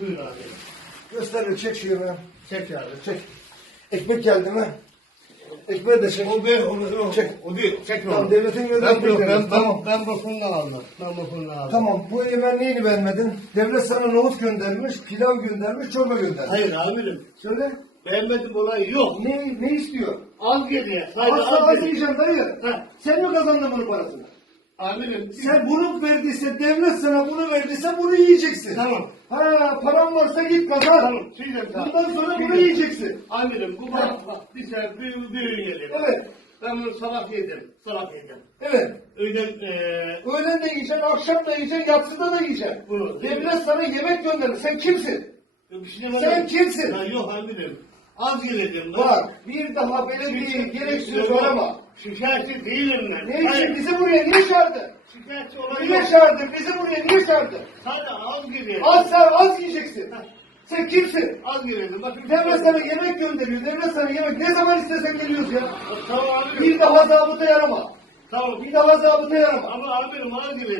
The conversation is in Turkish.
Buyur abi. Göster çek şunu. Çek abi. Çek. Ekmek geldi mi? Ekmeği de çek. O be, o, o, Çek. o değil. Çek Tamam, onu. devletin Ben, gönderdiği ben, ben, Tamam. ben boşundan aldım. Ben boşundan aldım. Tamam bu yemeğin neyini beğenmedin? Devlet sana nohut göndermiş, pilav göndermiş, çorba göndermiş. Hayır amirim. Söyle. Beğenmedim olayı yok. Ne, ne istiyor? Az geliyor. Sadece Asla az az geliyor. yiyeceksin dayı. Ha. Sen mi kazandın bunun parasını? Amirim. Sen bunu verdiyse, devlet sana bunu verdiyse bunu yiyeceksin. Tamam. Ha, paran varsa git kazan. Tamam. Şeyden Bundan sonra bunu yiyeceksin. Amirim bu bak bak bir, bir öğün yedim. Evet. Ben bunu sabah yedim. Sabah yedim. Evet. Öğlen eee Öğlen de yiyeceksin, akşam da yiyeceksin, yatsıda da yiyeceksin. Bunu- Devlet sana yemek gönderir. Sen kimsin? bir şey demedim. Sen kimsin? Ha, yok amirim. Az yedim. Bak, bir daha belediyeyi gereksiz arama. Şikayetçi değilim ben. Ne için? Hayır. Bizi buraya niye çağırdın? Şikayetçi Niye yok. çağırdın? Bizi buraya niye çağırdın? Sadece az geliyor. Az sen az yiyeceksin. Sen kimsin? Az geliyor. Bak, Devlet sana yemek gönderiyor. Devlet sana yemek. Ne zaman istesen geliyoruz ya. Tamam amirim. Bir daha zabıta yarama. Tamam. Bir daha zabıta yarama. Ama amirim az geliyor.